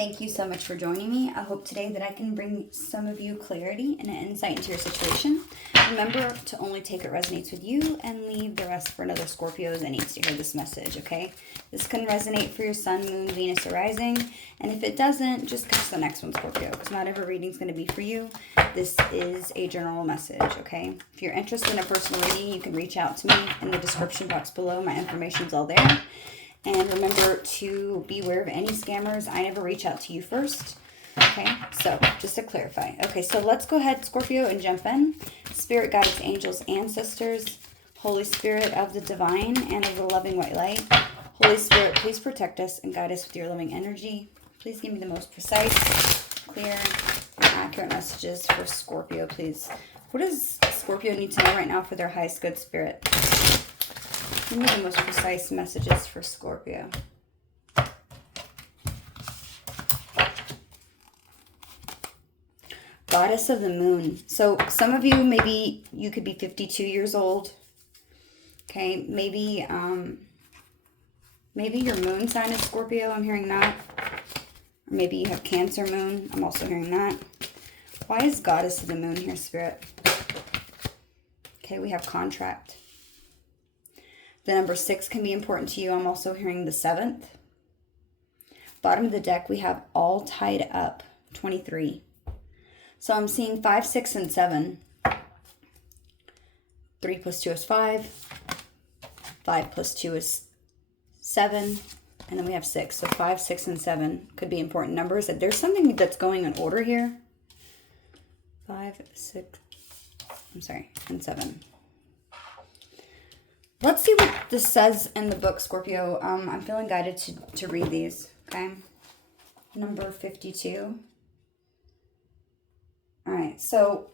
Thank you so much for joining me. I hope today that I can bring some of you clarity and an insight into your situation. Remember to only take what resonates with you and leave the rest for another Scorpio that needs to hear this message, okay? This can resonate for your Sun, Moon, Venus, or Rising. And if it doesn't, just catch the next one, Scorpio, because not every reading is going to be for you. This is a general message, okay? If you're interested in a personal reading, you can reach out to me in the description box below. My information's all there. And remember to be aware of any scammers. I never reach out to you first. Okay, so just to clarify. Okay, so let's go ahead, Scorpio, and jump in. Spirit guides, angels, ancestors, Holy Spirit of the divine and of the loving white light. Holy Spirit, please protect us and guide us with your loving energy. Please give me the most precise, clear, and accurate messages for Scorpio, please. What does Scorpio need to know right now for their highest good spirit? Give me the most precise messages for Scorpio. Goddess of the moon. So some of you, maybe you could be 52 years old. Okay, maybe your moon sign is Scorpio. I'm hearing that. Or maybe you have Cancer moon. I'm also hearing that. Why is Goddess of the moon here, Spirit? Okay, we have contract. The number 6 can be important to you. I'm also hearing the 7th. Bottom of the deck, we have all tied up, 23. So I'm seeing 5, 6, and 7. 3 plus 2 is 5. 5 plus 2 is 7. And then we have 6. So 5, 6, and 7 could be important numbers. There's something that's going in order here. 5, 6, and 7. Let's see what this says in the book, Scorpio. I'm feeling guided to read these, okay? Number 52. All right, so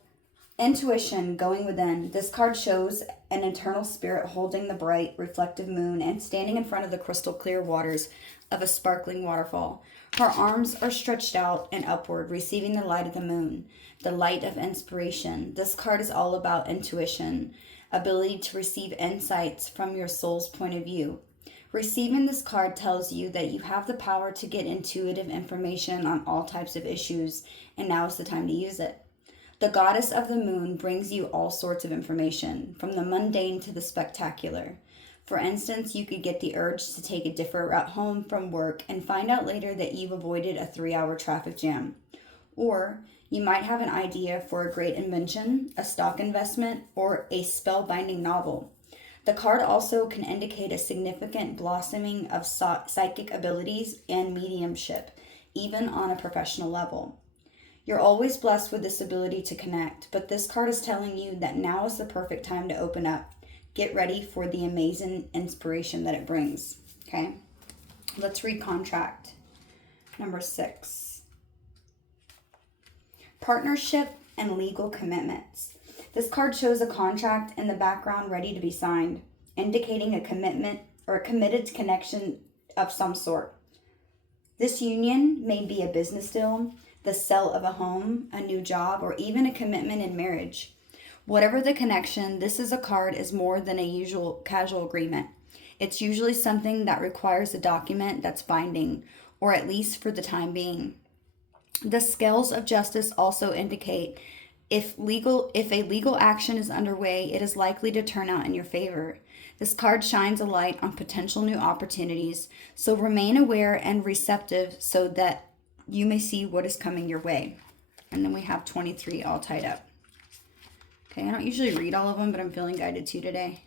intuition, going within. This card shows an internal spirit holding the bright, reflective moon and standing in front of the crystal clear waters of a sparkling waterfall. Her arms are stretched out and upward, receiving the light of the moon, the light of inspiration. This card is all about intuition, ability to receive insights from your soul's point of view. Receiving this card tells you that you have the power to get intuitive information on all types of issues, and now is the time to use it. The goddess of the moon brings you all sorts of information, from the mundane to the spectacular. For instance, you could get the urge to take a different route home from work and find out later that you've avoided a 3-hour traffic jam. Or you might have an idea for a great invention, a stock investment, or a spellbinding novel. The card also can indicate a significant blossoming of psychic abilities and mediumship, even on a professional level. You're always blessed with this ability to connect, but this card is telling you that now is the perfect time to open up. Get ready for the amazing inspiration that it brings, okay? Let's read contract. Number 6. Partnership and legal commitments. This card shows a contract in the background ready to be signed, indicating a commitment or a committed connection of some sort. This union may be a business deal, the sale of a home, a new job, or even a commitment in marriage. Whatever the connection, this is a card is more than a usual casual agreement. It's usually something that requires a document that's binding, or at least for the time being. The scales of justice also indicate if a legal action is underway, it is likely to turn out in your favor. This card shines a light on potential new opportunities, so remain aware and receptive so that you may see what is coming your way. And then we have 23 all tied up. Okay, I don't usually read all of them, but I'm feeling guided to today.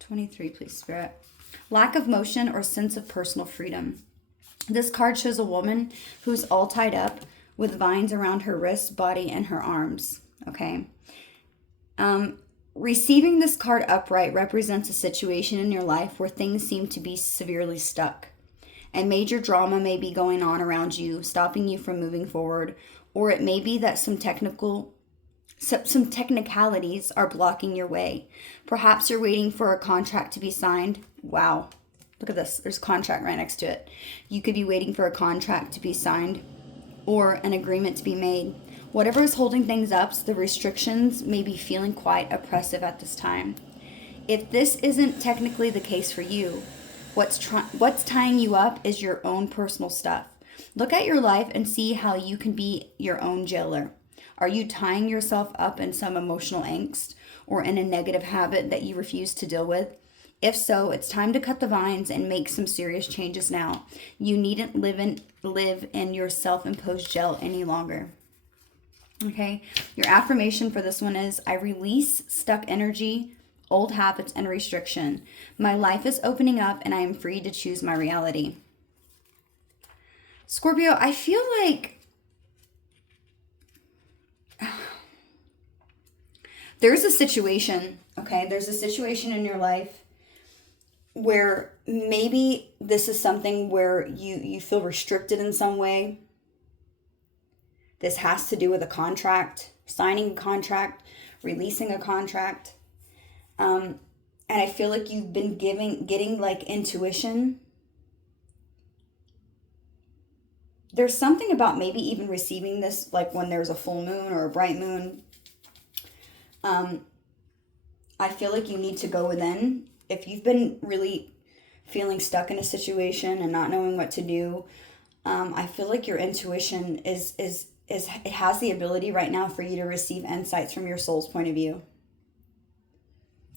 23, please, Spirit. Lack of motion or sense of personal freedom. This card shows a woman who's all tied up with vines around her wrists, body, and her arms, okay? Receiving this card upright represents a situation in your life where things seem to be severely stuck. A major drama may be going on around you, stopping you from moving forward, or it may be that some technicalities are blocking your way. Perhaps you're waiting for a contract to be signed. Wow. Look at this. There's a contract right next to it. You could be waiting for a contract to be signed or an agreement to be made. Whatever is holding things up, the restrictions may be feeling quite oppressive at this time. If this isn't technically the case for you, what's tying you up is your own personal stuff. Look at your life and see how you can be your own jailer. Are you tying yourself up in some emotional angst or in a negative habit that you refuse to deal with? If so, it's time to cut the vines and make some serious changes now. You needn't live in your self-imposed jail any longer. Okay? Your affirmation for this one is, I release stuck energy, old habits, and restriction. My life is opening up and I am free to choose my reality. Scorpio, I feel like there's a situation, okay? There's a situation in your life where maybe this is something where you feel restricted in some way. This has to do with a contract, signing a contract, releasing a contract. And I feel like you've been getting like intuition. There's something about maybe even receiving this like when there's a full moon or a bright moon. I feel like you need to go within. If you've been really feeling stuck in a situation and not knowing what to do, I feel like your intuition it has the ability right now for you to receive insights from your soul's point of view.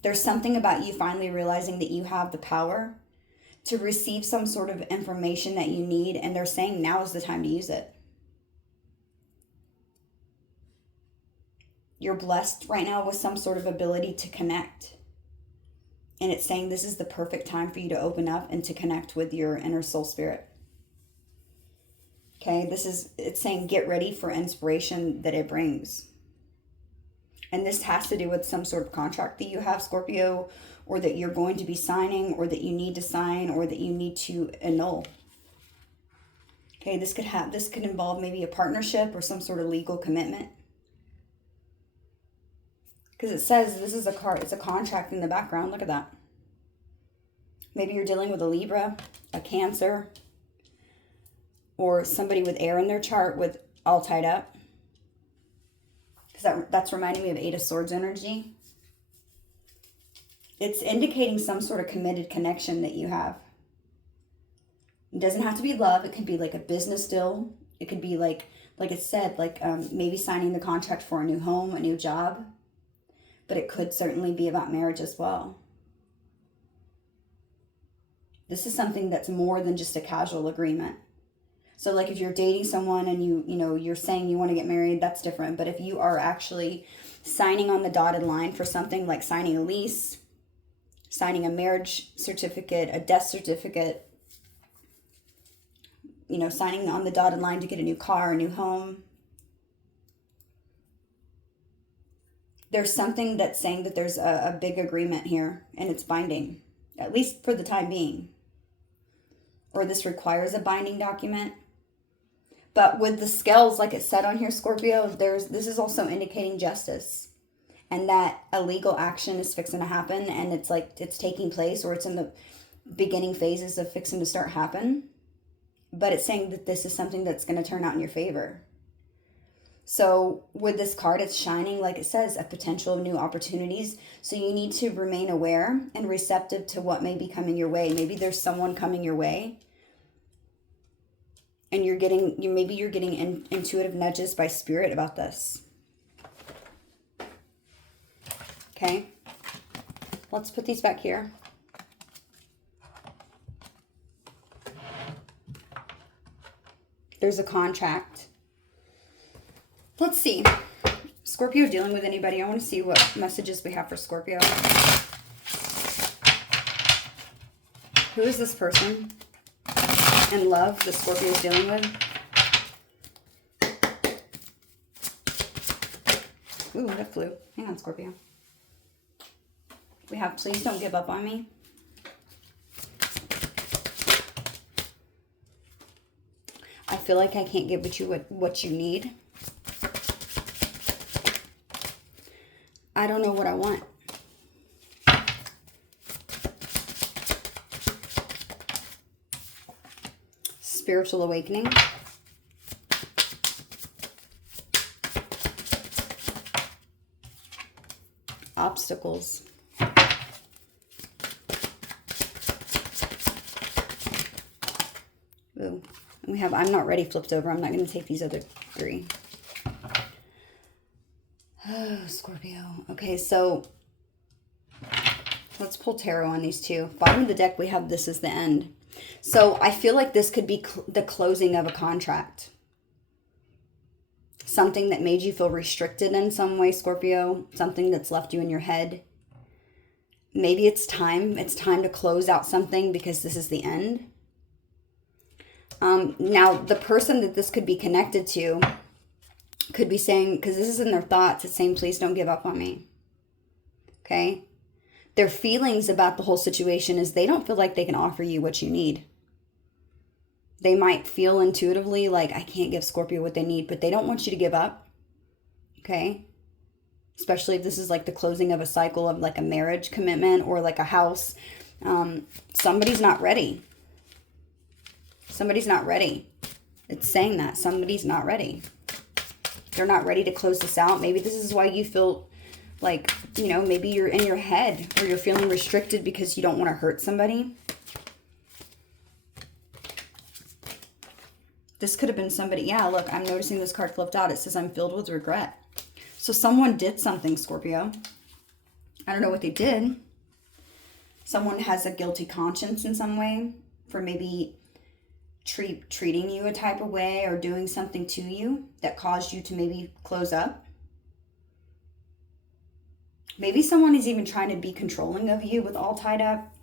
There's something about you finally realizing that you have the power to receive some sort of information that you need, and they're saying now is the time to use it. You're blessed right now with some sort of ability to connect. And it's saying this is the perfect time for you to open up and to connect with your inner soul spirit. Okay, it's saying get ready for inspiration that it brings. And this has to do with some sort of contract that you have, Scorpio, or that you're going to be signing, or that you need to sign, or that you need to annul. Okay, this could involve maybe a partnership or some sort of legal commitment. Because it says this is it's a contract in the background. Look at that. Maybe you're dealing with a Libra, a Cancer, or somebody with air in their chart with all tied up. Because that's reminding me of Eight of Swords energy. It's indicating some sort of committed connection that you have. It doesn't have to be love. It could be like a business deal. It could be like it said, maybe signing the contract for a new home, a new job. But it could certainly be about marriage as well. This is something that's more than just a casual agreement. So like if you're dating someone and you're saying you want to get married, that's different. But if you are actually signing on the dotted line for something like signing a lease, signing a marriage certificate, a death certificate, signing on the dotted line to get a new car, a new home. There's something that's saying that there's a big agreement here and it's binding, at least for the time being. Or this requires a binding document. But with the scales, like it said on here, Scorpio, this is also indicating justice. And that a legal action is fixing to happen, and it's taking place, or it's in the beginning phases of fixing to start happen. But it's saying that this is something that's going to turn out in your favor. So with this card, it's shining, like it says, a potential of new opportunities. So you need to remain aware and receptive to what may be coming your way. Maybe there's someone coming your way, and you're getting intuitive nudges by spirit about this. Okay, let's put these back here. There's a contract. Let's see. Scorpio dealing with anybody. I want to see what messages we have for Scorpio. Who is this person in love the Scorpio is dealing with? Ooh, that flew. Hang on, Scorpio. We have please don't give up on me. I feel like I can't give you what you need. I don't know what I want. Spiritual awakening. Obstacles. Ooh, We have I'm not ready flipped over. I'm not going to take these other 3. Oh, Scorpio. Okay, so let's pull tarot on these 2. Bottom of the deck, we have this is the end. So I feel like this could be the closing of a contract. Something that made you feel restricted in some way, Scorpio. Something that's left you in your head. Maybe it's time. It's time to close out something because this is the end. Now, the person that this could be connected to could be saying, because this is in their thoughts, it's saying, please don't give up on me. Okay? Their feelings about the whole situation is they don't feel like they can offer you what you need. They might feel intuitively like, I can't give Scorpio what they need, but they don't want you to give up. Okay? Especially if this is like the closing of a cycle of like a marriage commitment or like a house. Somebody's not ready. Somebody's not ready. It's saying that. Somebody's not ready. They're not ready to close this out. Maybe this is why you feel like, you know, maybe you're in your head or you're feeling restricted because you don't want to hurt somebody. This could have been somebody. Yeah, look, I'm noticing this card flipped out. It says, I'm filled with regret. So someone did something, Scorpio. I don't know what they did. Someone has a guilty conscience in some way for maybe treating you a type of way or doing something to you that caused you to maybe close up. Maybe someone is even trying to be controlling of you with all tied up.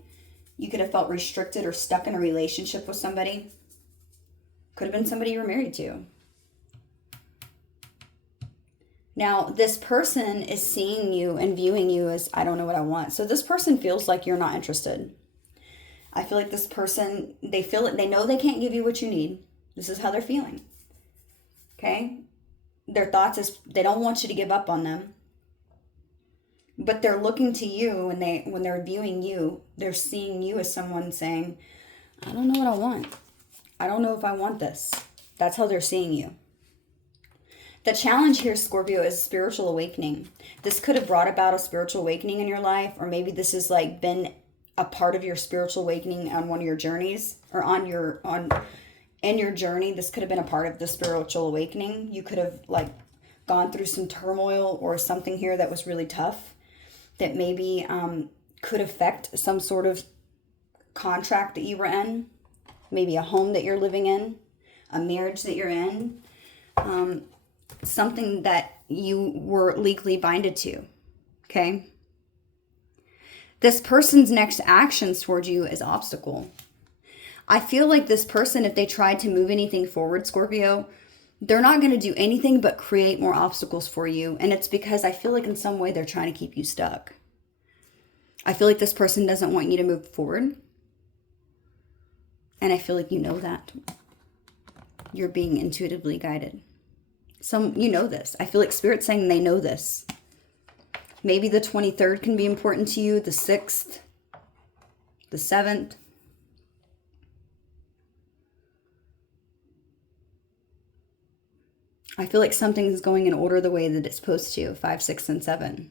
You could have felt restricted or stuck in a relationship with somebody. Could have been somebody you were married to. Now, this person is seeing you and viewing you as, I don't know what I want. So this person feels like you're not interested. I feel like this person, they feel it. They know they can't give you what you need. This is how they're feeling. Okay? Their thoughts is they don't want you to give up on them. But they're looking to you and when they're viewing you, they're seeing you as someone saying, I don't know what I want. I don't know if I want this. That's how they're seeing you. The challenge here, Scorpio, is spiritual awakening. This could have brought about a spiritual awakening in your life, or maybe this has like been a part of your spiritual awakening on one of your journeys, or in your journey. This could have been a part of the spiritual awakening. You could have like gone through some turmoil or something here that was really tough that maybe could affect some sort of contract that you were in, maybe a home that you're living in, a marriage that you're in, something that you were legally binded to, okay? This person's next actions towards you is obstacle. I feel like this person, if they tried to move anything forward, Scorpio, they're not going to do anything but create more obstacles for you. And it's because I feel like in some way they're trying to keep you stuck. I feel like this person doesn't want you to move forward. And I feel like you know that. You're being intuitively guided. You know this. I feel like Spirit's saying they know this. Maybe the 23rd can be important to you, the 6th, the 7th. I feel like something is going in order the way that it's supposed to, 5, 6, and 7.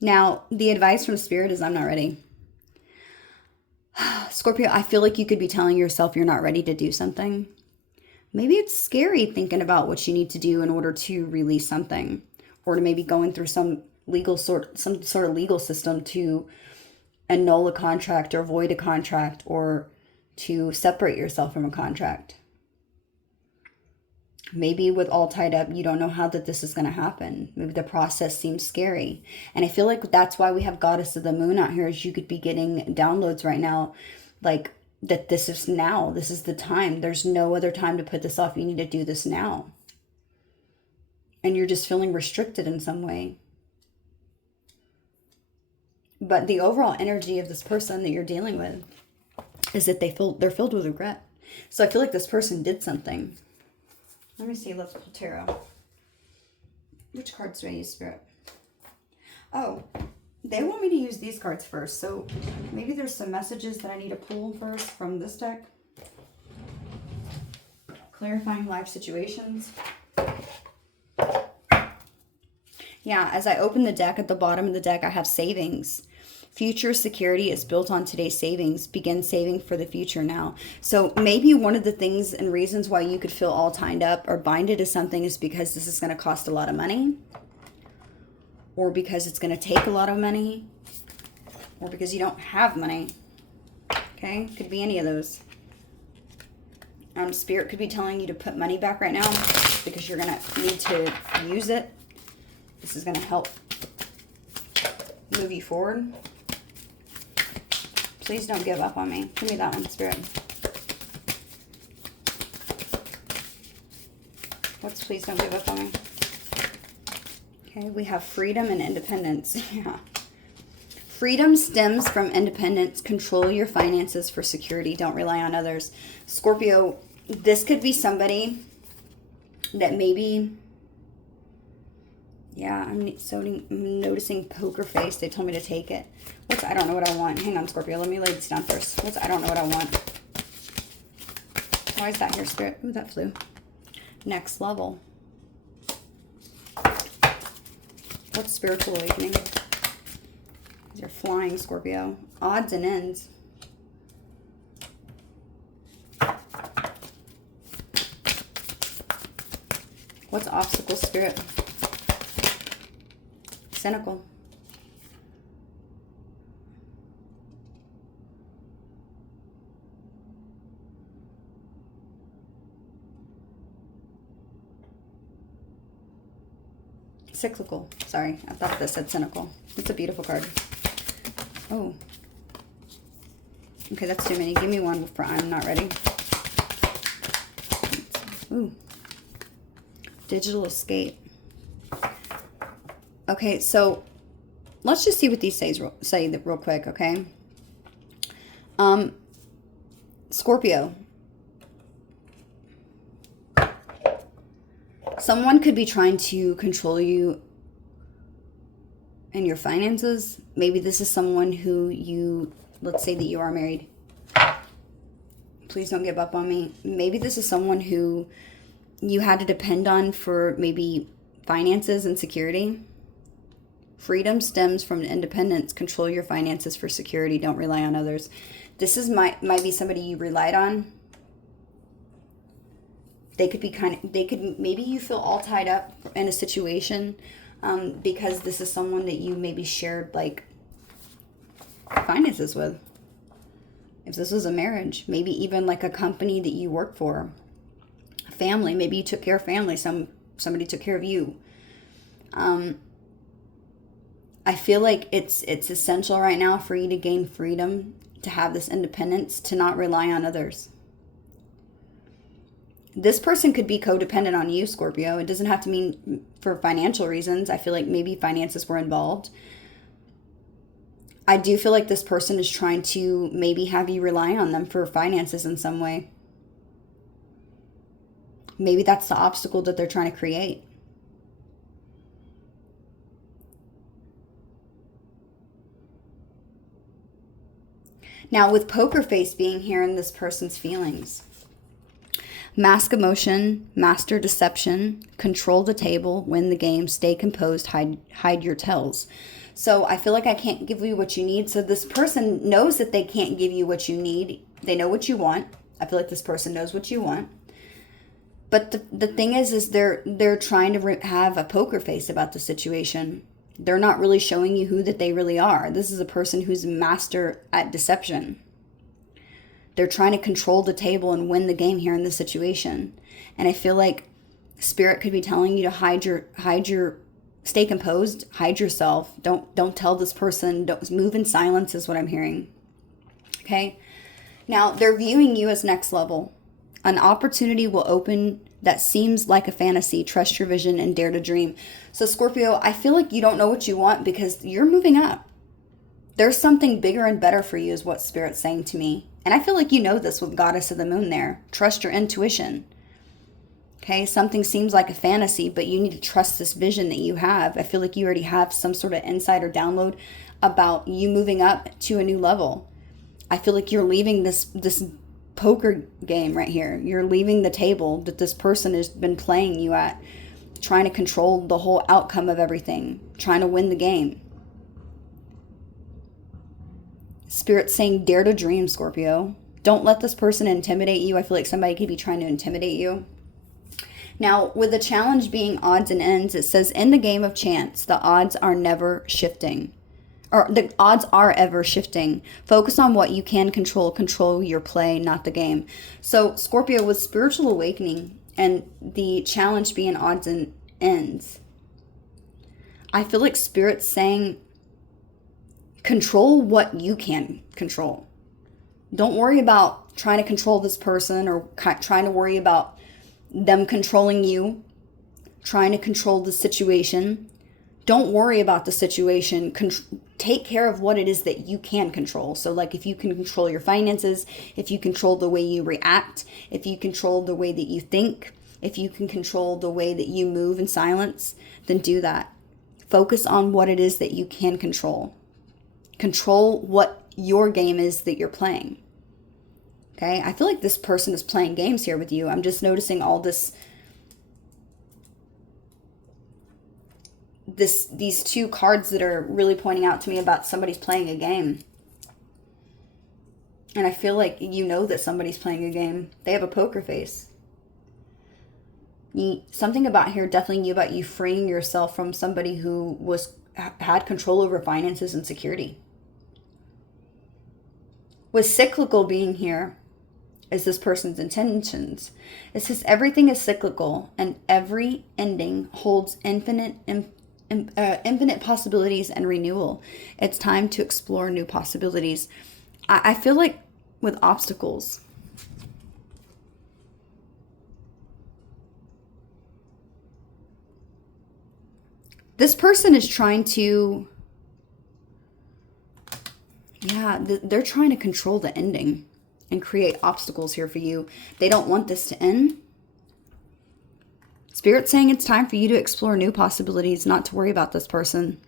Now, the advice from Spirit is I'm not ready. Scorpio, I feel like you could be telling yourself you're not ready to do something. Maybe it's scary thinking about what you need to do in order to release something, or to maybe going through some sort of legal system to annul a contract or void a contract or to separate yourself from a contract. Maybe with all tied up, you don't know how that this is going to happen. Maybe the process seems scary. And I feel like that's why we have Goddess of the Moon out here, is you could be getting downloads right now, like that this is now. This is the time. There's no other time to put this off. You need to do this now. And you're just feeling restricted in some way. But the overall energy of this person that you're dealing with is that they're filled with regret. So I feel like this person did something. Let me see. Let's pull tarot. Which cards do I use, Spirit? Oh, they want me to use these cards first. So maybe there's some messages that I need to pull first from this deck. Clarifying life situations. Yeah, as I open the deck, at the bottom of the deck, I have savings. Future security is built on today's savings. Begin saving for the future now. So maybe one of the things and reasons why you could feel all tied up or binded to something is because this is going to cost a lot of money, or because it's going to take a lot of money, or because you don't have money. Okay, could be any of those. Spirit could be telling you to put money back right now because you're going to need to use it. This is going to help move you forward. Please don't give up on me. Give me that one, Spirit. Let's please don't give up on me. Okay, we have freedom and independence. Yeah. Freedom stems from independence. Control your finances for security. Don't rely on others. Scorpio, this could be somebody that maybe... Yeah, I'm noticing poker face. They told me to take it. I don't know what I want. Hang on, Scorpio. Let me lay this down first. I don't know what I want. Why is that here, Spirit? Ooh, that flew. Next level. What's spiritual awakening? You're flying, Scorpio. Odds and ends. What's obstacle, Spirit? Cynical. Cyclical. Sorry, I thought this said cynical. It's a beautiful card. Oh. Okay, that's too many. Give me one for I'm not ready. Ooh. Digital escape. Okay, so let's just see what these say real quick, okay? Scorpio. Someone could be trying to control you and your finances. Maybe this is someone who let's say that you are married. Please don't give up on me. Maybe this is someone who you had to depend on for maybe finances and security. Freedom stems from independence. Control your finances for security. Don't rely on others. This is might be somebody you relied on. Maybe you feel all tied up in a situation because this is someone that you maybe shared like finances with. If this was a marriage, maybe even like a company that you work for, a family, maybe you took care of family, somebody took care of you. I feel like it's essential right now for you to gain freedom, to have this independence, to not rely on others. This person could be codependent on you, Scorpio. It doesn't have to mean for financial reasons. I feel like maybe finances were involved. I do feel like this person is trying to maybe have you rely on them for finances in some way. Maybe that's the obstacle that they're trying to create. Now, with poker face being here in this person's feelings, mask emotion, master deception, control the table, win the game, stay composed, hide your tells. So I feel like I can't give you what you need. So this person knows that they can't give you what you need. They know what you want. I feel like this person knows what you want. But the thing is they're trying to have a poker face about the situation. They're not really showing you who that they really are. This is a person who's a master at deception. They're trying to control the table and win the game here in this situation. And I feel like Spirit could be telling you to stay composed, hide yourself. Don't tell this person. Don't move in silence is what I'm hearing. Okay? Now, they're viewing you as next level. An opportunity will open that seems like a fantasy. Trust your vision and dare to dream. So Scorpio, I feel like you don't know what you want because you're moving up. There's something bigger and better for you is what Spirit's saying to me. And I feel like you know this with Goddess of the Moon there. Trust your intuition. Okay, something seems like a fantasy, but you need to trust this vision that you have. I feel like you already have some sort of insight or download about you moving up to a new level. I feel like you're leaving this poker game right here. You're leaving the table that this person has been playing you at, trying to control the whole outcome of everything, trying to win the game. Spirit's saying dare to dream, Scorpio. Don't let this person intimidate you. I feel like somebody could be trying to intimidate you. Now, with the challenge being odds and ends, it says in the game of chance, the odds are never shifting. Or the odds are ever shifting. Focus on what you can control. Control your play, not the game. So, Scorpio, with spiritual awakening and the challenge being odds and ends, I feel like Spirit's saying control what you can control. Don't worry about trying to control this person or trying to worry about them controlling you, trying to control the situation. Don't worry about the situation. Take care of what it is that you can control. So like if you can control your finances, if you control the way you react, if you control the way that you think, if you can control the way that you move in silence, then do that. Focus on what it is that you can control. Control what your game is that you're playing. Okay? I feel like this person is playing games here with you. I'm just noticing all these two cards that are really pointing out to me about somebody's playing a game. And I feel like you know that somebody's playing a game. They have a poker face. Something about here definitely knew about you freeing yourself from somebody who had control over finances and security. With cyclical being here is this person's intentions. It says everything is cyclical and every ending holds infinite possibilities and renewal. It's time to explore new possibilities. I feel like with obstacles, this person is trying to, they're trying to control the ending and create obstacles here for you. They don't want this to end. Spirit's saying it's time for you to explore new possibilities, not to worry about this person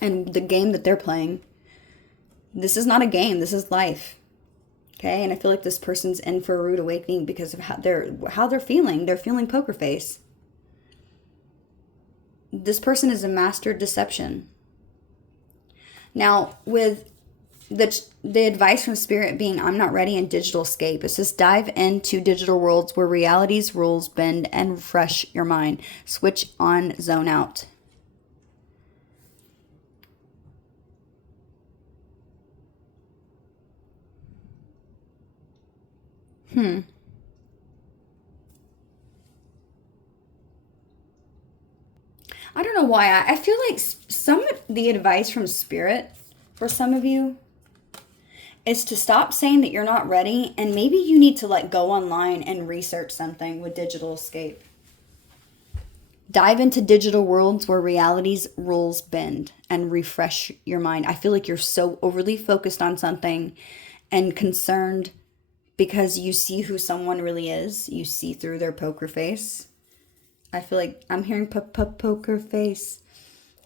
and the game that they're playing. This is not a game. This is life. Okay? And I feel like this person's in for a rude awakening because of how they're feeling. They're feeling poker face. This person is a master deception. Now, with the advice from Spirit being I'm not ready and digital escape. It says dive into digital worlds where reality's rules bend and refresh your mind. Switch on, zone out. I don't know why. I feel like some of the advice from Spirit for some of you is to stop saying that you're not ready, and maybe you need to go online and research something with digital escape. Dive into digital worlds where reality's rules bend and refresh your mind. I feel like you're so overly focused on something and concerned because you see who someone really is. You see through their poker face. I feel like I'm hearing poker face.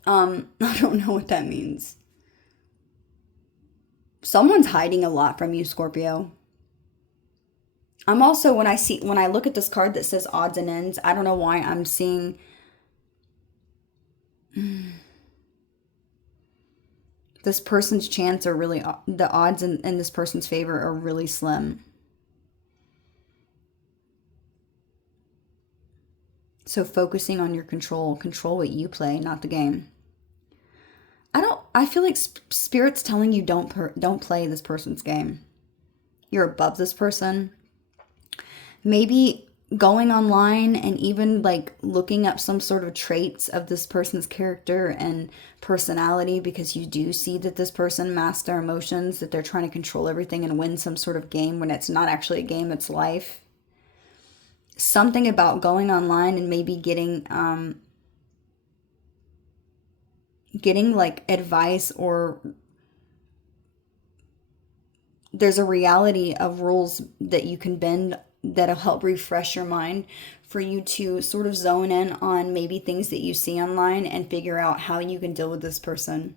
I don't know what that means. Someone's hiding a lot from you, Scorpio. I'm also, when I look at this card that says odds and ends, I don't know why I'm seeing this person's chance are really, the odds in this person's favor are really slim. So focusing on your control what you play, not the game. I feel like Spirit's telling you don't play this person's game. You're above this person. Maybe going online and even looking up some sort of traits of this person's character and personality, because you do see that this person masks their emotions, that they're trying to control everything and win some sort of game when it's not actually a game, it's life. Something about going online and maybe getting advice, or there's a reality of rules that you can bend that'll help refresh your mind for you to sort of zone in on maybe things that you see online and figure out how you can deal with this person.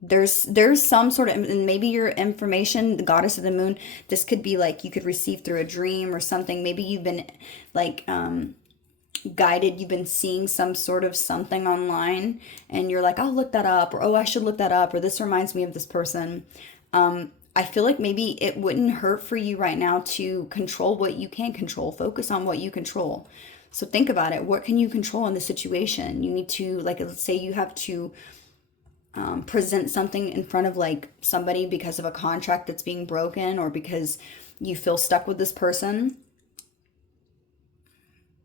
There's some sort of, and maybe your information, the goddess of the moon, this could be you could receive through a dream or something. Maybe you've been guided. You've been seeing some sort of something online and you're like, I'll look that up, or, oh, I should look that up, or this reminds me of this person. I feel like maybe it wouldn't hurt for you right now to control what you can control. Focus on what you control. So think about it. What can you control in the situation? You need to, like, let's say you have to present something in front of like somebody because of a contract that's being broken, or because you feel stuck with this person.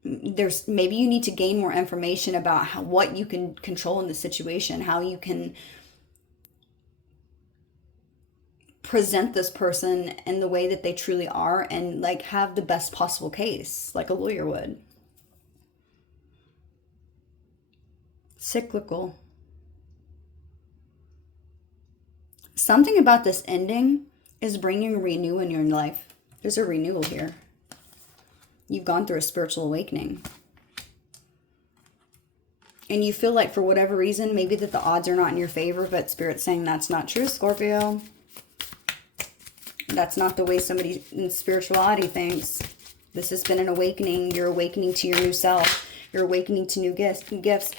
There's maybe you need to gain more information about what you can control in the situation, how you can present this person in the way that they truly are, and like have the best possible case, like a lawyer would. Cyclical. Something about this ending is bringing renewal in your life. There's a renewal here. You've gone through a spiritual awakening. And you feel like for whatever reason, maybe that the odds are not in your favor, but Spirit's saying that's not true, Scorpio. That's not the way somebody in spirituality thinks. This has been an awakening. You're awakening to your new self. You're awakening to new gifts.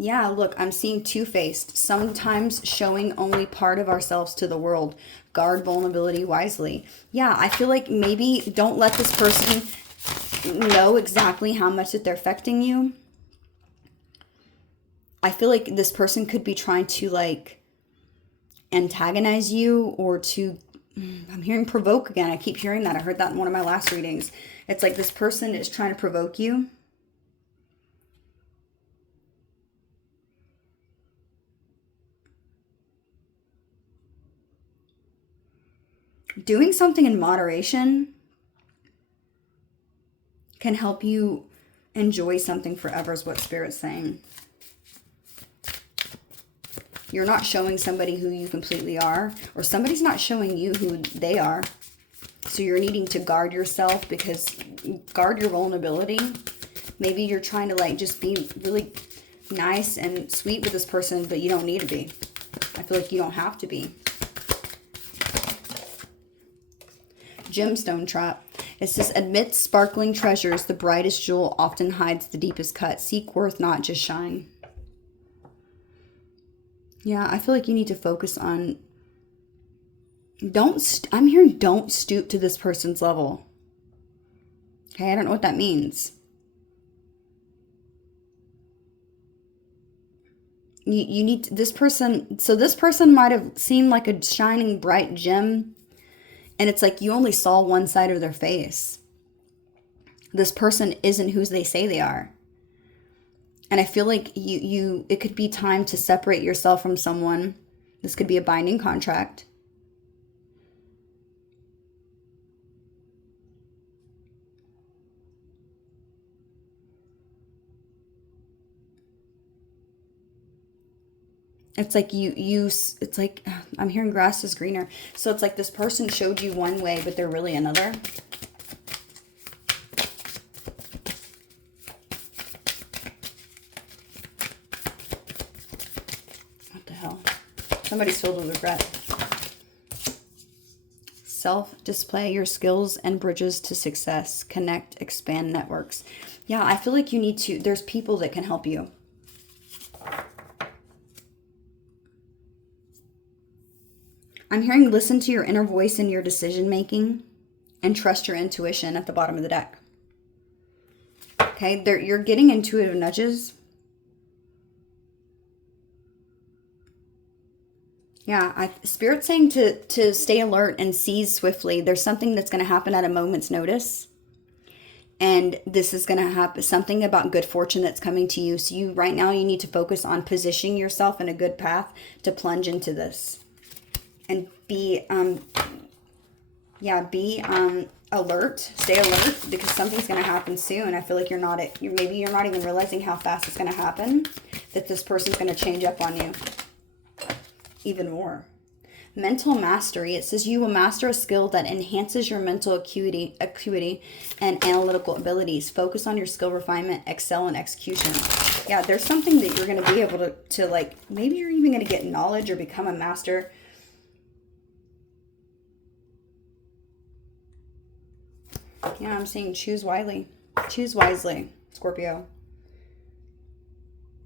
Yeah, look, I'm seeing two-faced. Sometimes showing only part of ourselves to the world. Guard vulnerability wisely. Yeah, I feel like maybe don't let this person know exactly how much that they're affecting you. I feel like this person could be trying to like antagonize you, or to, I'm hearing provoke again. I keep hearing that. I heard that in one of my last readings. It's like this person is trying to provoke you. Doing something in moderation can help you enjoy something forever, is what Spirit's saying. You're not showing somebody who you completely are, or somebody's not showing you who they are. So you're needing to guard yourself, because guard your vulnerability. Maybe you're trying to like just be really nice and sweet with this person, but you don't need to be. I feel like you don't have to be. Gemstone trap. It says, amidst sparkling treasures, the brightest jewel often hides the deepest cut. Seek worth, not just shine. Yeah, I feel like you need to focus on, I'm hearing don't stoop to this person's level. Okay, I don't know what that means. You need this person, so this person might have seemed like a shining bright gem, and it's like you only saw one side of their face. This person isn't who they say they are. And I feel like it could be time to separate yourself from someone. This could be a binding contract. It's like it's like, I'm hearing grass is greener. So it's like this person showed you one way, but they're really another. What the hell? Somebody's filled with regret. Self-display your skills and bridges to success. Connect, expand networks. Yeah, I feel like you need to, there's people that can help you. I'm hearing listen to your inner voice in your decision making and trust your intuition at the bottom of the deck. Okay, you're getting intuitive nudges. Yeah, Spirit's saying to stay alert and seize swiftly. There's something that's going to happen at a moment's notice. And this is going to happen, something about good fortune that's coming to you. So right now you need to focus on positioning yourself in a good path to plunge into this. And be alert, stay alert, because something's going to happen soon. I feel like maybe you're not even realizing how fast it's going to happen, that this person's going to change up on you even more. Mental mastery. It says you will master a skill that enhances your mental acuity and analytical abilities. Focus on your skill refinement, excel in execution. Yeah, there's something that you're going to be able to like, maybe you're even going to get knowledge or become a master. Yeah, I'm saying choose wisely. Choose wisely, Scorpio.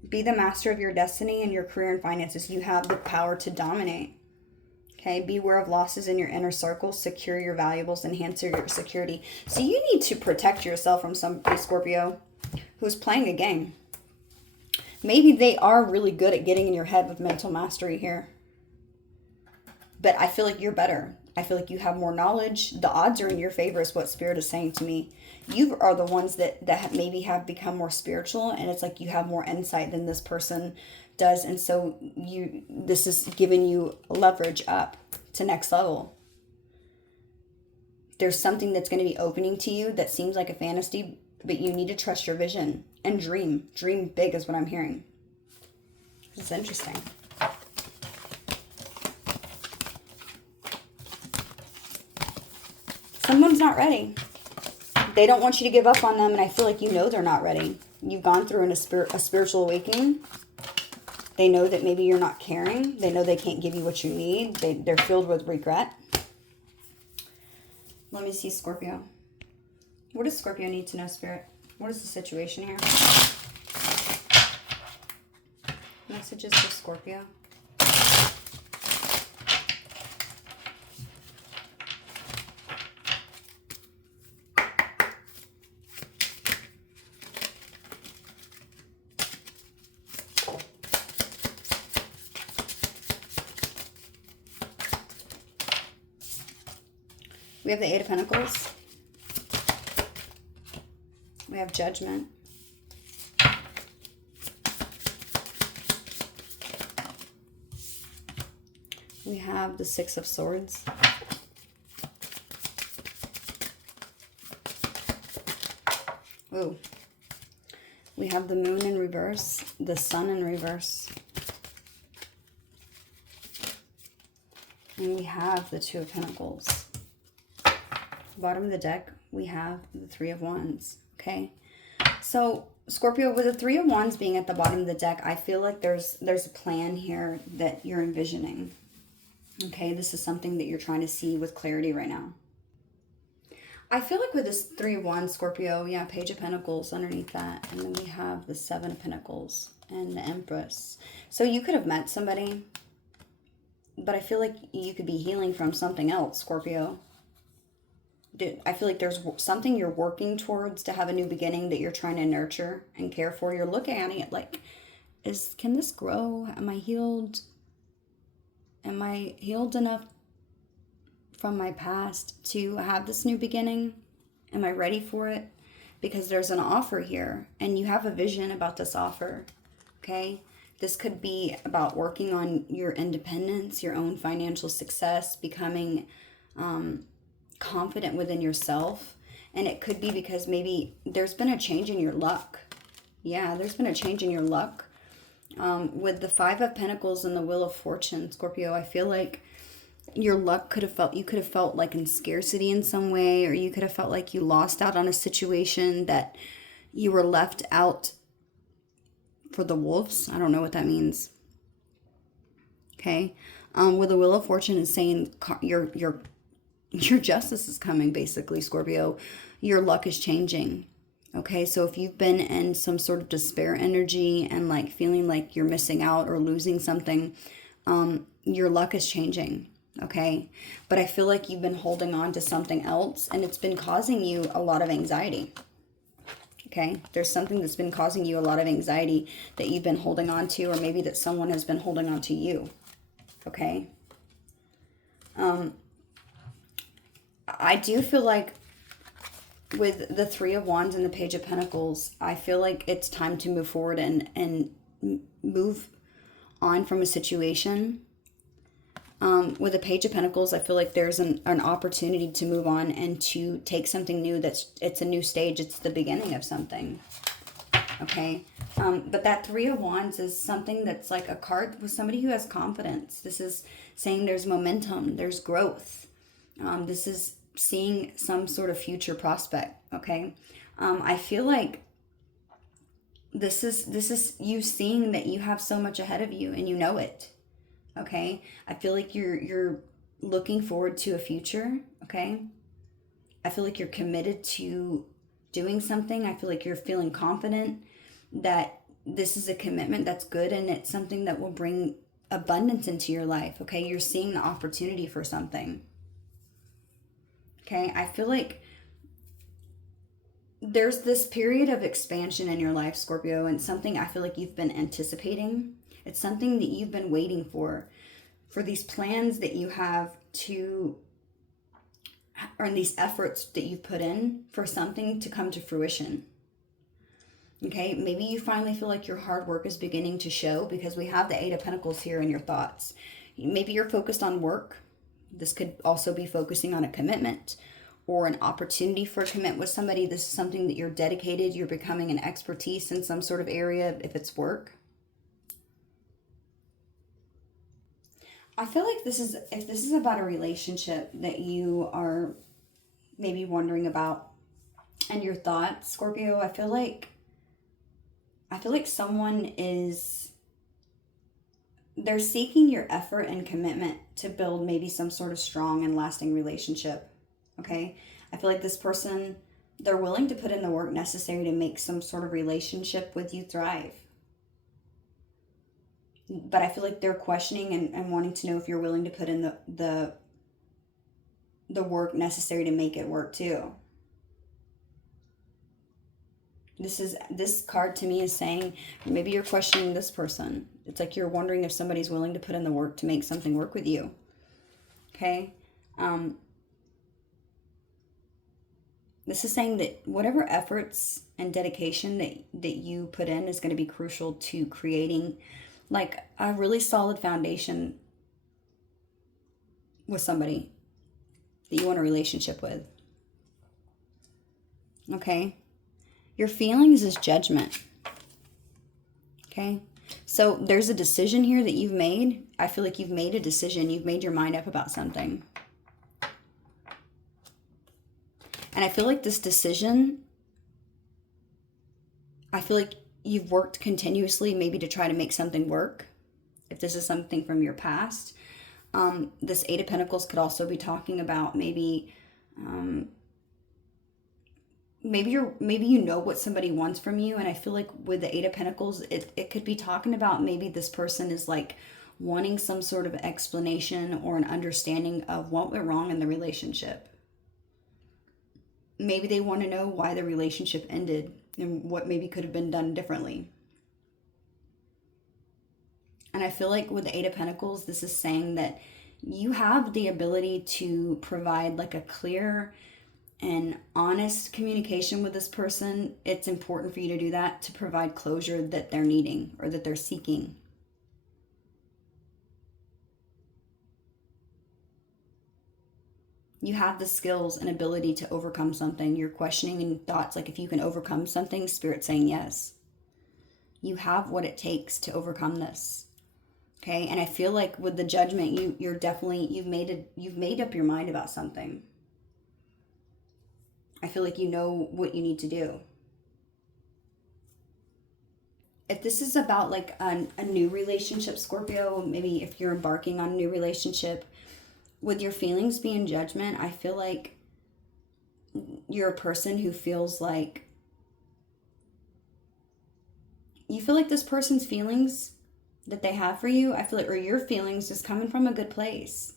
Be the master of your destiny and your career and finances. You have the power to dominate. Okay, beware of losses in your inner circle. Secure your valuables. Enhance your security. So you need to protect yourself from somebody, Scorpio, who's playing a game. Maybe they are really good at getting in your head with mental mastery here. But I feel like you're better. I feel like you have more knowledge. The odds are in your favor is what Spirit is saying to me. You are the ones that maybe have become more spiritual, and it's like you have more insight than this person does. And so this is giving you leverage up to next level. There's something that's going to be opening to you that seems like a fantasy, but you need to trust your vision and dream. Dream big is what I'm hearing. It's interesting. Someone's not ready. They don't want you to give up on them, and I feel like you know they're not ready. You've gone through a spiritual awakening. They know that maybe you're not caring. They know they can't give you what you need. They're filled with regret. Let me see, Scorpio. What does Scorpio need to know, Spirit? What is the situation here? Messages for Scorpio. We have the Eight of Pentacles. We have Judgment. We have the Six of Swords. Ooh. We have the Moon in reverse, the Sun in reverse. And we have the Two of Pentacles. Bottom of the deck, we have the Three of Wands. Okay, so Scorpio, with the Three of Wands being at the bottom of the deck, I feel like there's a plan here that you're envisioning. Okay, this is something that you're trying to see with clarity right now. I feel like with this Three of Wands, Scorpio, yeah, Page of Pentacles underneath that, and then we have the Seven of Pentacles and the Empress. So you could have met somebody, but I feel like you could be healing from something else, Scorpio. I feel like there's something you're working towards to have a new beginning that you're trying to nurture and care for. You're looking at it like, can this grow? Am I healed? Am I healed enough from my past to have this new beginning? Am I ready for it? Because there's an offer here and you have a vision about this offer. Okay. This could be about working on your independence, your own financial success, becoming, confident within yourself. And it could be because maybe there's been a change in your luck. Yeah, there's been a change in your luck. With the Five of Pentacles and the Wheel of Fortune, Scorpio, I feel like your luck could have felt, you could have felt like in scarcity in some way, or you could have felt like you lost out on a situation, that you were left out for the wolves. I don't know what that means. Okay. With the Wheel of Fortune is saying your justice is coming, basically, Scorpio. Your luck is changing. Okay, so if you've been in some sort of despair energy and like feeling like you're missing out or losing something, your luck is changing. Okay, but I feel like you've been holding on to something else and it's been causing you a lot of anxiety. Okay, there's something that's been causing you a lot of anxiety that you've been holding on to, or maybe that someone has been holding on to you. Okay. I do feel like with the Three of Wands and the Page of Pentacles, I feel like it's time to move forward and move on from a situation. With the Page of Pentacles, I feel like there's an opportunity to move on and to take something new. It's a new stage. It's the beginning of something. Okay. But that Three of Wands is something that's like a card with somebody who has confidence. This is saying there's momentum, there's growth. This is seeing some sort of future prospect. Okay. I feel like this is you seeing that you have so much ahead of you and you know it. Okay. I feel like you're looking forward to a future. Okay. I feel like you're committed to doing something. I feel like you're feeling confident that this is a commitment that's good and it's something that will bring abundance into your life, okay? You're seeing the opportunity for something, okay? I feel like there's this period of expansion in your life, Scorpio, and something I feel like you've been anticipating. It's something that you've been waiting for these plans that you have to, or these efforts that you've put in for something to come to fruition. Okay, maybe you finally feel like your hard work is beginning to show because we have the Eight of Pentacles here in your thoughts. Maybe you're focused on work. This could also be focusing on a commitment or an opportunity for a commitment with somebody. This is something that you're dedicated, you're becoming an expertise in some sort of area if it's work. I feel like if this is about a relationship that you are maybe wondering about and your thoughts, Scorpio, I feel like someone they're seeking your effort and commitment to build maybe some sort of strong and lasting relationship, okay? I feel like this person, they're willing to put in the work necessary to make some sort of relationship with you thrive. But I feel like they're questioning and wanting to know if you're willing to put in the work necessary to make it work too. This card to me is saying maybe you're questioning this person. It's like you're wondering if somebody's willing to put in the work to make something work with you. Okay? This is saying that whatever efforts and dedication that you put in is going to be crucial to creating like a really solid foundation with somebody that you want a relationship with. Okay? Your feelings is judgment. Okay? So there's a decision here that you've made. I feel like you've made a decision. You've made your mind up about something. And I feel like this decision, I feel like you've worked continuously maybe to try to make something work. If this is something from your past. This Eight of Pentacles could also be talking about maybe you know what somebody wants from you, and I feel like with the Eight of Pentacles, it could be talking about maybe this person is like wanting some sort of explanation or an understanding of what went wrong in the relationship. Maybe they want to know why the relationship ended and what maybe could have been done differently. And I feel like with the Eight of Pentacles, this is saying that you have the ability to provide like a clear and honest communication with this person. It's important for you to do that to provide closure that they're needing or that they're seeking. You have the skills and ability to overcome something. You're questioning in thoughts like if you can overcome something, Spirit's saying yes. You have what it takes to overcome this. Okay? And I feel like with the Judgment, you've made up your mind about something. I feel like you know what you need to do. If this is about like a new relationship, Scorpio, maybe if you're embarking on a new relationship, with your feelings being judgment, I feel like you're a person who feels like you feel like this person's feelings that they have for you, I feel like, or your feelings is coming from a good place.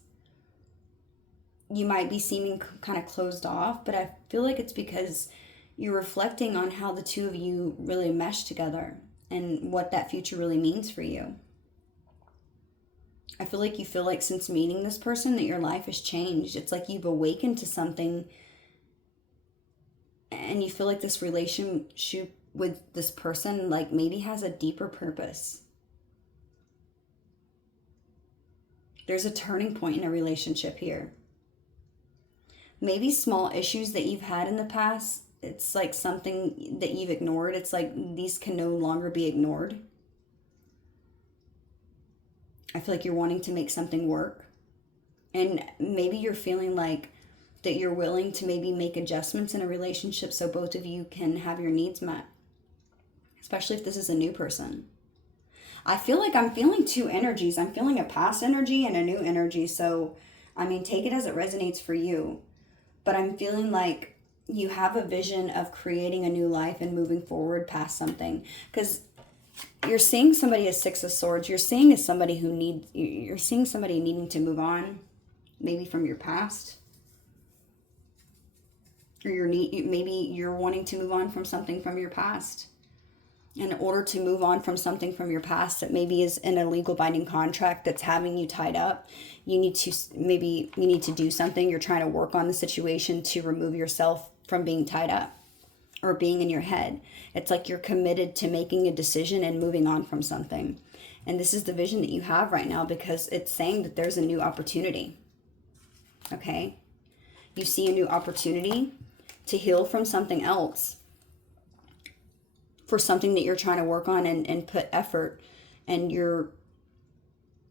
You might be seeming kind of closed off, but I feel like it's because you're reflecting on how the two of you really mesh together and what that future really means for you. I feel like since meeting this person that your life has changed. It's like you've awakened to something and you feel like this relationship with this person like maybe has a deeper purpose. There's a turning point in a relationship here. Maybe small issues that you've had in the past, it's like something that you've ignored. It's like these can no longer be ignored. I feel like you're wanting to make something work. And maybe you're feeling like that you're willing to maybe make adjustments in a relationship so both of you can have your needs met. Especially if this is a new person. I feel like I'm feeling two energies. I'm feeling a past energy and a new energy. So, I mean, take it as it resonates for you. But I'm feeling like you have a vision of creating a new life and moving forward past something. Because you're seeing somebody as Six of Swords. You're seeing as somebody you're seeing somebody needing to move on, maybe from your past. Or maybe you're wanting to move on from something from your past. In order to move on from something from your past that maybe is in a legal binding contract that's having you tied up, you need to do something. You're trying to work on the situation to remove yourself from being tied up or being in your head. It's like you're committed to making a decision and moving on from something. And this is the vision that you have right now, because it's saying that there's a new opportunity. Okay? You see a new opportunity to heal from something else, for something that you're trying to work on and put effort and you're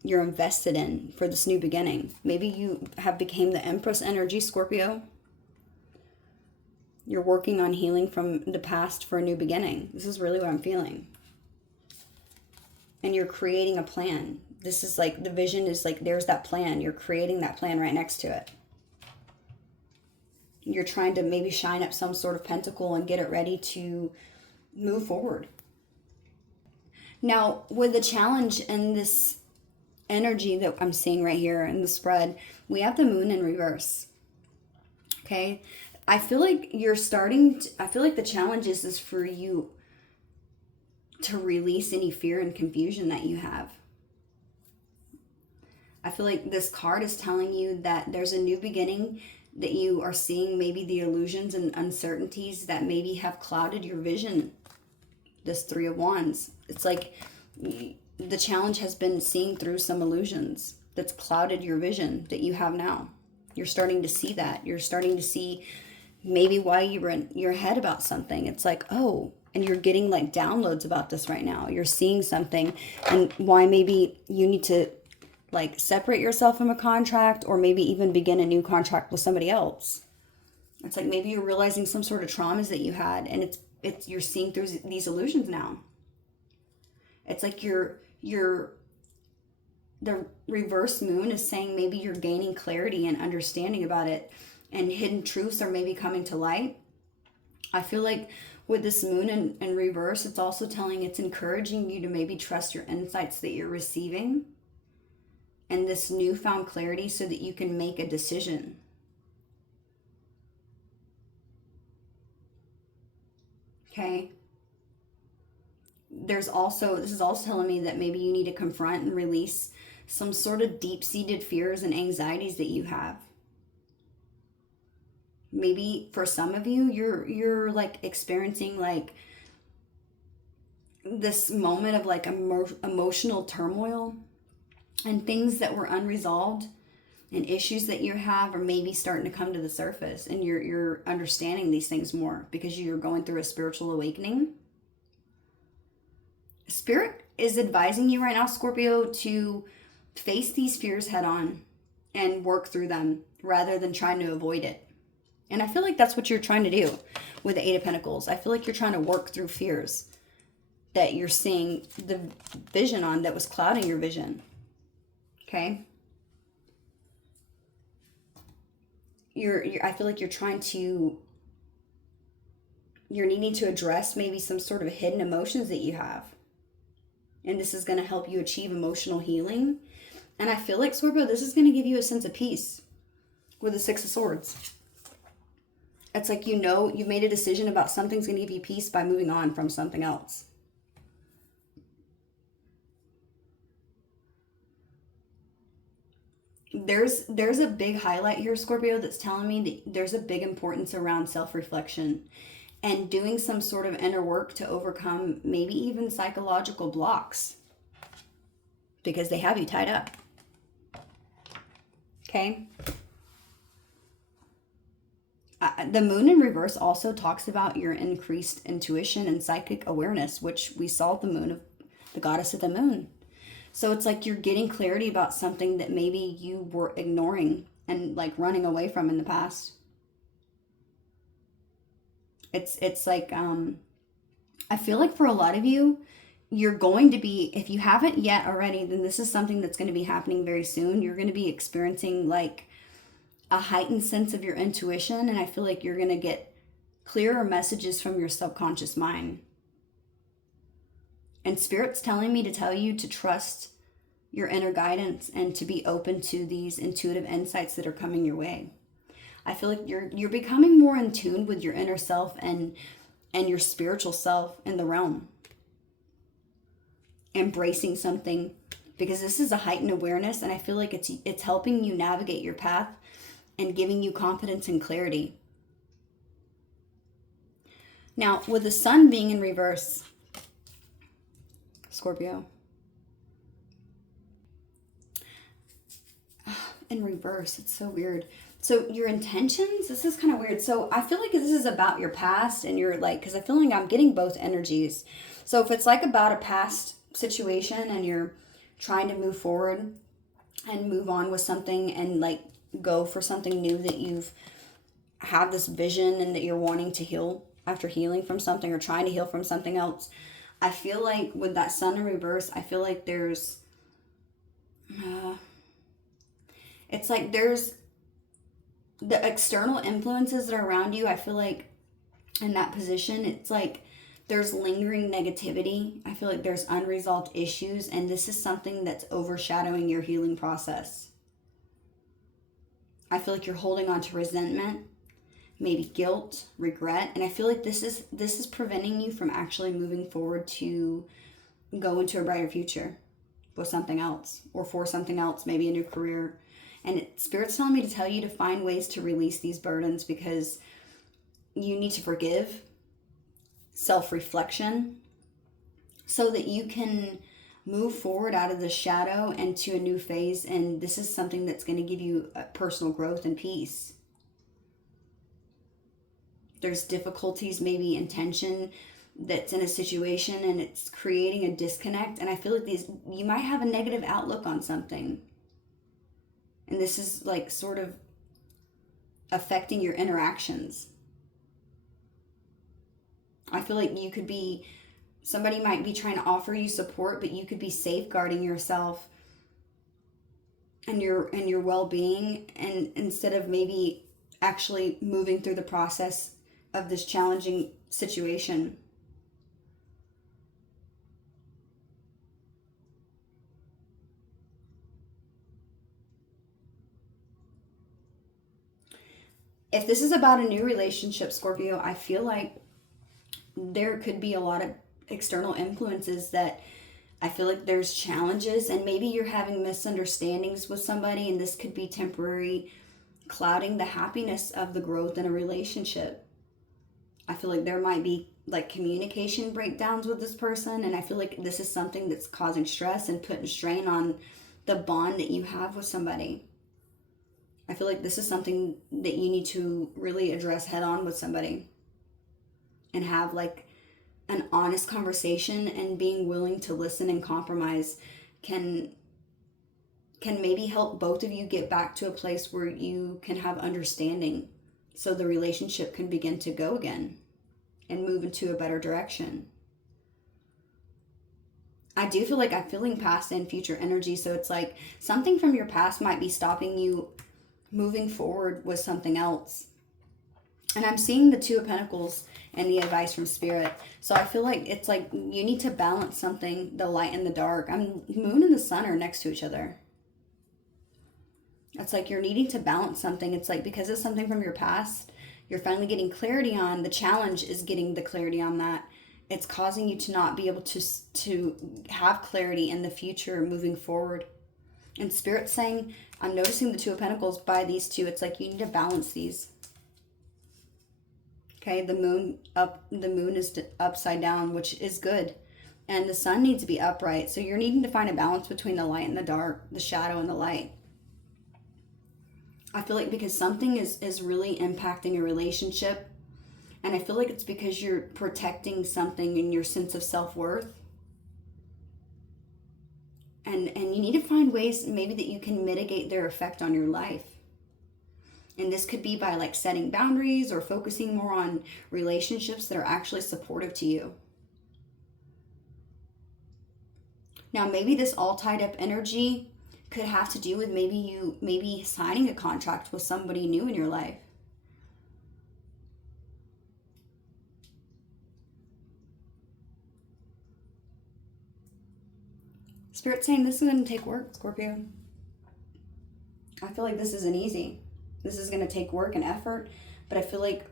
invested in for this new beginning. Maybe you have became the Empress energy, Scorpio. You're working on healing from the past for a new beginning. This is really what I'm feeling. And you're creating a plan. This is like, the vision is like, there's that plan. You're creating that plan right next to it. You're trying to maybe shine up some sort of pentacle and get it ready to move forward. Now, with the challenge and this energy that I'm seeing right here in the spread, we have the moon in reverse. Okay? I feel like the challenge is for you to release any fear and confusion that you have. I feel like this card is telling you that there's a new beginning, that you are seeing maybe the illusions and uncertainties that maybe have clouded your vision. This Three of Wands. It's like the challenge has been seeing through some illusions that's clouded your vision that you have now. You're starting to see that. You're starting to see maybe why you were in your head about something. It's like, oh, and you're getting like downloads about this right now. You're seeing something and why maybe you need to like separate yourself from a contract, or maybe even begin a new contract with somebody else. It's like maybe you're realizing some sort of traumas that you had, and you're seeing through these illusions now. It's like the reverse moon is saying maybe you're gaining clarity and understanding about it, and hidden truths are maybe coming to light. I feel like with this moon in reverse, it's also it's encouraging you to maybe trust your insights that you're receiving and this newfound clarity so that you can make a decision. Okay? This is also telling me that maybe you need to confront and release some sort of deep-seated fears and anxieties that you have. Maybe for some of you, you're like experiencing like this moment of like emotional turmoil and things that were unresolved and issues that you have are maybe starting to come to the surface, and you're understanding these things more because you're going through a spiritual awakening. Spirit is advising you right now, Scorpio, to face these fears head on and work through them rather than trying to avoid it. And I feel like that's what you're trying to do with the Eight of Pentacles. I feel like you're trying to work through fears that you're seeing the vision on that was clouding your vision. Okay? I feel like you're needing to address maybe some sort of hidden emotions that you have. And this is going to help you achieve emotional healing. And I feel like, Scorpio, this is going to give you a sense of peace with the Six of Swords. It's like, you've made a decision about something's going to give you peace by moving on from something else. There's a big highlight here, Scorpio, that's telling me that there's a big importance around self-reflection and doing some sort of inner work to overcome maybe even psychological blocks because they have you tied up. Okay? The moon in reverse also talks about your increased intuition and psychic awareness, which we saw the moon of the goddess of the moon. So it's like you're getting clarity about something that maybe you were ignoring and like running away from in the past. It's like, I feel like for a lot of you, you're going to be, if you haven't yet already, then this is something that's going to be happening very soon. You're going to be experiencing like a heightened sense of your intuition. And I feel like you're going to get clearer messages from your subconscious mind. And Spirit's telling me to tell you to trust your inner guidance and to be open to these intuitive insights that are coming your way. I feel like you're becoming more in tune with your inner self and your spiritual self in the realm. Embracing something, because this is a heightened awareness, and I feel like it's helping you navigate your path and giving you confidence and clarity. Now, with the sun being in reverse, Scorpio, in reverse, it's so weird. So your intentions, this is kind of weird. So I feel like this is about your past, and you're like, because I feel like I'm getting both energies. So if it's like about a past situation and you're trying to move forward and move on with something and like go for something new that you've had this vision and that you're wanting to heal after healing from something or trying to heal from something else, I feel like with that sun in reverse, I feel like there's it's like there's the external influences that are around you. I feel like in that position, it's like there's lingering negativity. I feel like there's unresolved issues, and this is something that's overshadowing your healing process. I feel like you're holding on to resentment, maybe guilt, regret, and I feel like this is preventing you from actually moving forward to go into a brighter future with something else or for something else, maybe a new career. And Spirit's telling me to tell you to find ways to release these burdens, because you need to forgive, self-reflection, so that you can move forward out of the shadow and to a new phase. And this is something that's going to give you personal growth and peace. There's difficulties, maybe in tension that's in a situation, and it's creating a disconnect. And I feel like you might have a negative outlook on something. And this is like sort of affecting your interactions. I feel like somebody might be trying to offer you support, but you could be safeguarding yourself and your well-being, and instead of maybe actually moving through the process of this challenging situation. If this is about a new relationship, Scorpio, I feel like there could be a lot of external influences that I feel like there's challenges, and maybe you're having misunderstandings with somebody, and this could be temporary, clouding the happiness of the growth in a relationship. I feel like there might be like communication breakdowns with this person, and I feel like this is something that's causing stress and putting strain on the bond that you have with somebody. I feel like this is something that you need to really address head on with somebody and have like an honest conversation, and being willing to listen and compromise can maybe help both of you get back to a place where you can have understanding, so the relationship can begin to go again and move into a better direction. I do feel like I'm feeling past and future energy, so it's like something from your past might be stopping you moving forward with something else. And I'm seeing the Two of Pentacles and the advice from Spirit. So I feel like it's like you need to balance something, the light and the dark. Moon and the sun are next to each other. It's like you're needing to balance something. It's like because of something from your past, you're finally getting clarity on. The challenge is getting the clarity on that. It's causing you to not be able to have clarity in the future moving forward. And Spirit's saying, I'm noticing the Two of Pentacles by these two. It's like you need to balance these. Okay, the moon is upside down, which is good. And the sun needs to be upright. So you're needing to find a balance between the light and the dark, the shadow and the light. I feel like because something is really impacting a relationship, and I feel like it's because you're protecting something in your sense of self-worth. And you need to find ways maybe that you can mitigate their effect on your life. And this could be by like setting boundaries or focusing more on relationships that are actually supportive to you. Now, maybe this all tied up energy could have to do with maybe signing a contract with somebody new in your life. Spirit's saying this is going to take work, Scorpio. I feel like this isn't easy. This is going to take work and effort, but I feel like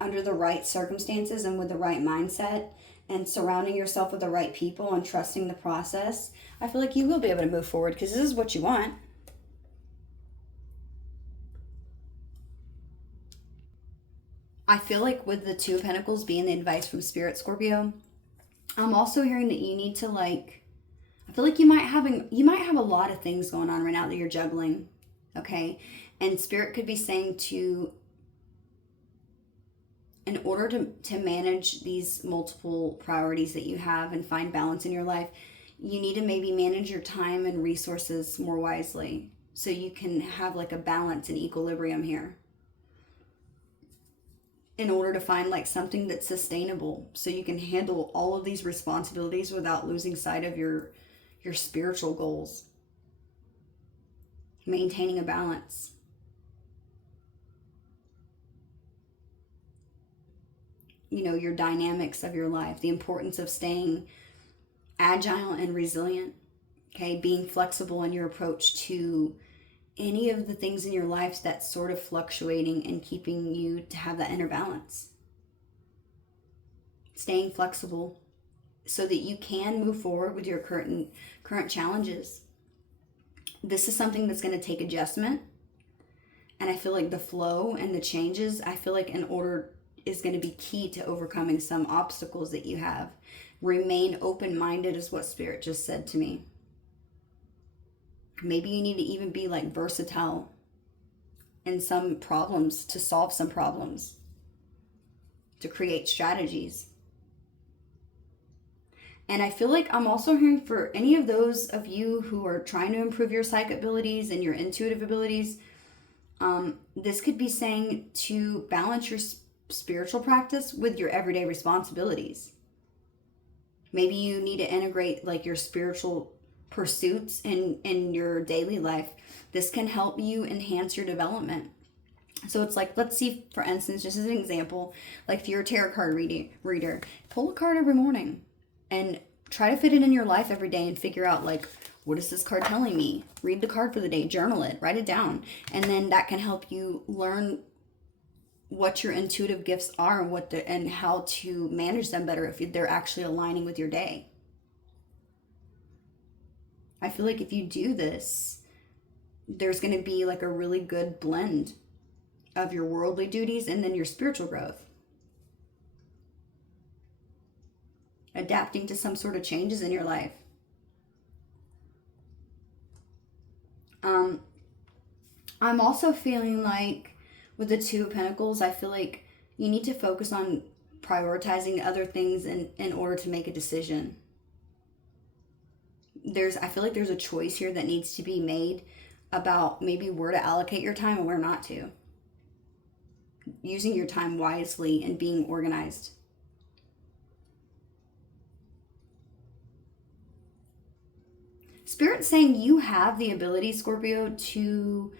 under the right circumstances and with the right mindset and surrounding yourself with the right people and trusting the process, I feel like you will be able to move forward because this is what you want. I feel like with the Two of Pentacles being the advice from Spirit, Scorpio, I'm also hearing that you need to I feel like you might have a lot of things going on right now that you're juggling, okay? And Spirit could be saying in order to manage these multiple priorities that you have and find balance in your life, you need to maybe manage your time and resources more wisely so you can have a balance and equilibrium here in order to find something that's sustainable so you can handle all of these responsibilities without losing sight of your spiritual goals. Maintaining a balance. Your dynamics of your life, the importance of staying agile and resilient, okay? Being flexible in your approach to any of the things in your life that's sort of fluctuating and keeping you to have that inner balance. Staying flexible so that you can move forward with your current challenges. This is something that's going to take adjustment. And I feel like the flow and the changes, I feel like in order is going to be key to overcoming some obstacles that you have. Remain open-minded is what Spirit just said to me. Maybe you need to even be versatile in some problems to solve some problems, to create strategies. And I feel like I'm also hearing for any of those of you who are trying to improve your psychic abilities and your intuitive abilities, this could be saying to balance your spiritual practice with your everyday responsibilities. Maybe you need to integrate your spiritual pursuits in your daily life. This can help you enhance your development. So it's let's see, for instance, just as an example, if you're a tarot card reader, pull a card every morning and try to fit it in your life every day and figure out what is this card telling me? Read the card for the day, journal it, write it down. And then that can help you learn what your intuitive gifts are and how to manage them better if they're actually aligning with your day. I feel like if you do this, there's going to be a really good blend of your worldly duties and then your spiritual growth. Adapting to some sort of changes in your life. I'm also feeling with the Two of Pentacles, I feel like you need to focus on prioritizing other things in order to make a decision. I feel like there's a choice here that needs to be made about maybe where to allocate your time and where not to. Using your time wisely and being organized. Spirit's saying you have the ability, Scorpio, to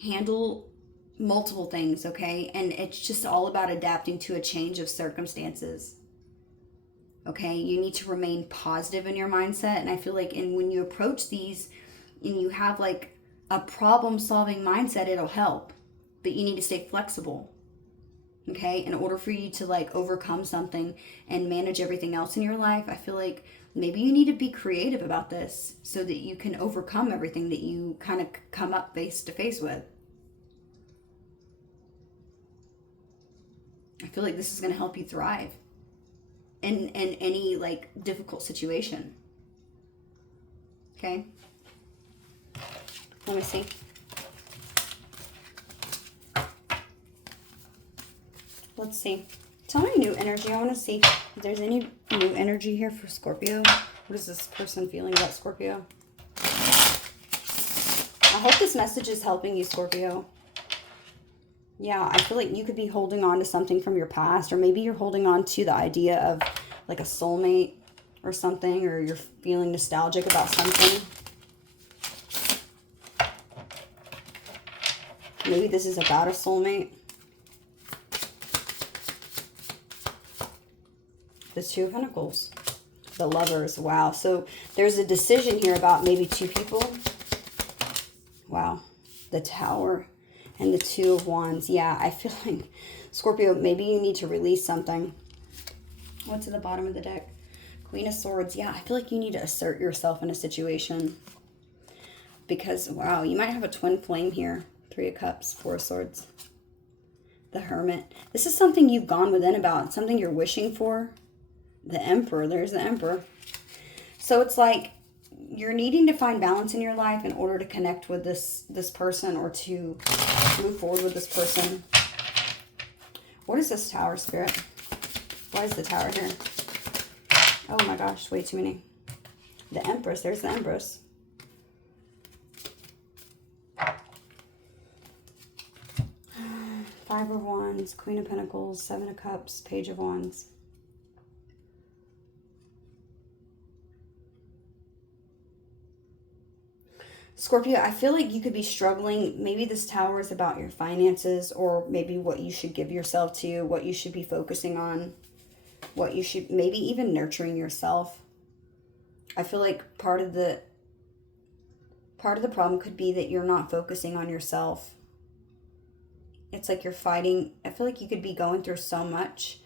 handle multiple things, okay? And it's just all about adapting to a change of circumstances. Okay, you need to remain positive in your mindset. And I feel like when you approach these and you have a problem-solving mindset, it'll help. But you need to stay flexible. Okay, in order for you to overcome something and manage everything else in your life, I feel like maybe you need to be creative about this so that you can overcome everything that you kind of come up face to face with. I feel like this is going to help you thrive in any difficult situation. Okay, let me see. Let's see. Tell me new energy. I want to see if there's any new energy here for Scorpio. What is this person feeling about Scorpio? I hope this message is helping you, Scorpio. Yeah, I feel like you could be holding on to something from your past, or maybe you're holding on to the idea of a soulmate or something, or you're feeling nostalgic about something. Maybe this is about a soulmate. The Two of Pentacles. The Lovers. Wow. So there's a decision here about maybe two people. Wow. The Tower and the Two of Wands. Yeah, I feel like, Scorpio, maybe you need to release something. What's at the bottom of the deck? Queen of Swords. Yeah, I feel like you need to assert yourself in a situation. Because, wow, you might have a twin flame here. Three of Cups, Four of Swords. The Hermit. This is something you've gone within about. Something you're wishing for. The Emperor. There's the Emperor. So it's like you're needing to find balance in your life in order to connect with this person or to move forward with this person. What is this Tower, Spirit? Why is the Tower here? Oh my gosh, way too many. The Empress. There's the Empress. Five of Wands, Queen of Pentacles, Seven of Cups, Page of Wands. Scorpio, I feel like you could be struggling. Maybe this Tower is about your finances, or maybe what you should give yourself to, what you should be focusing on, what you should, maybe even nurturing yourself. I feel like part of the problem could be that you're not focusing on yourself. It's like you're fighting. I feel like you could be going through so much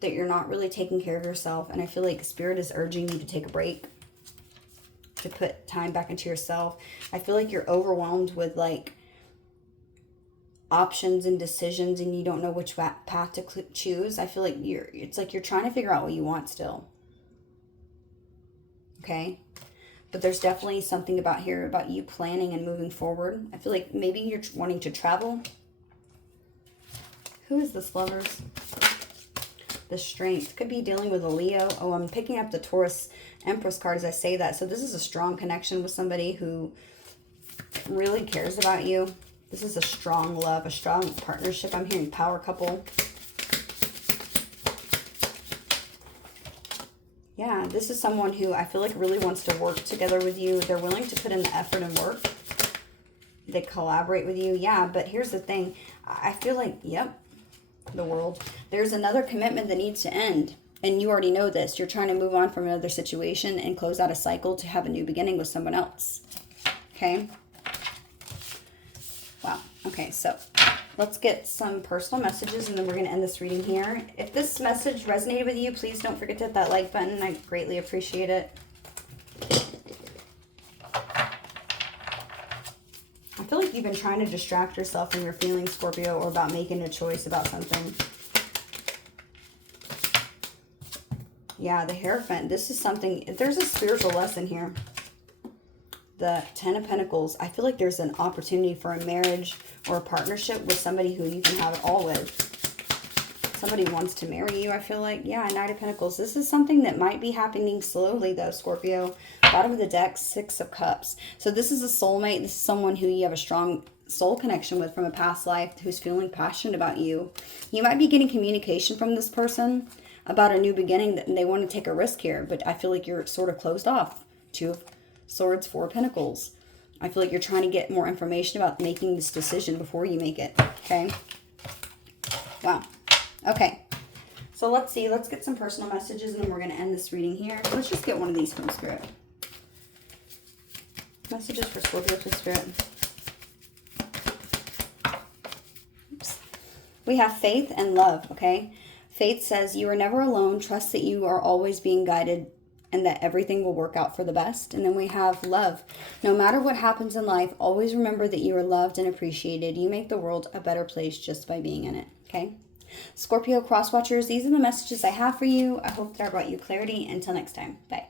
that you're not really taking care of yourself. And I feel like Spirit is urging you to take a break, to put time back into yourself. I feel like you're overwhelmed with like options and decisions, and you don't know which path to choose. I feel like it's like you're trying to figure out what you want still. Okay? But there's definitely something about here about you planning and moving forward. I feel like maybe you're wanting to travel. Who is this, Lovers? The Strength. Could be dealing with a Leo. Oh, I'm picking up the Taurus Empress card as I say that. So this is a strong connection with somebody who really cares about you. This is a strong love, a strong partnership. I'm hearing power couple. Yeah, this is someone who I feel like really wants to work together with you. They're willing to put in the effort and work. They collaborate with you. Yeah, but here's the thing. I feel like, yep, the World. There's another commitment that needs to end. And you already know this. You're trying to move on from another situation and close out a cycle to have a new beginning with someone else. Okay? Wow. Okay, so let's get some personal messages and then we're going to end this reading here. If this message resonated with you, please don't forget to hit that like button. I greatly appreciate it. I feel like you've been trying to distract yourself from your feelings, Scorpio, or about making a choice about something. Yeah, the Hierophant. This is something, there's a spiritual lesson here. The Ten of Pentacles. I feel like there's an opportunity for a marriage or a partnership with somebody who you can have it all with. Somebody wants to marry you, I feel like. Yeah, Knight of Pentacles. This is something that might be happening slowly, though, Scorpio. Bottom of the deck, Six of Cups. So this is a soulmate. This is someone who you have a strong soul connection with from a past life, who's feeling passionate about you. You might be getting communication from this person about a new beginning, and they want to take a risk here, but I feel like you're sort of closed off. Two of Swords, Four of Pentacles. I feel like you're trying to get more information about making this decision before you make it. Okay? Wow. Okay. So let's see. Let's get some personal messages, and then we're going to end this reading here. Let's just get one of these from Spirit. Messages for Scorpio from Spirit. Oops. We have faith and love, okay? Faith says, you are never alone. Trust that you are always being guided and that everything will work out for the best. And then we have love. No matter what happens in life, always remember that you are loved and appreciated. You make the world a better place just by being in it, okay? Scorpio cross watchers, these are the messages I have for you. I hope that I brought you clarity. Until next time, bye.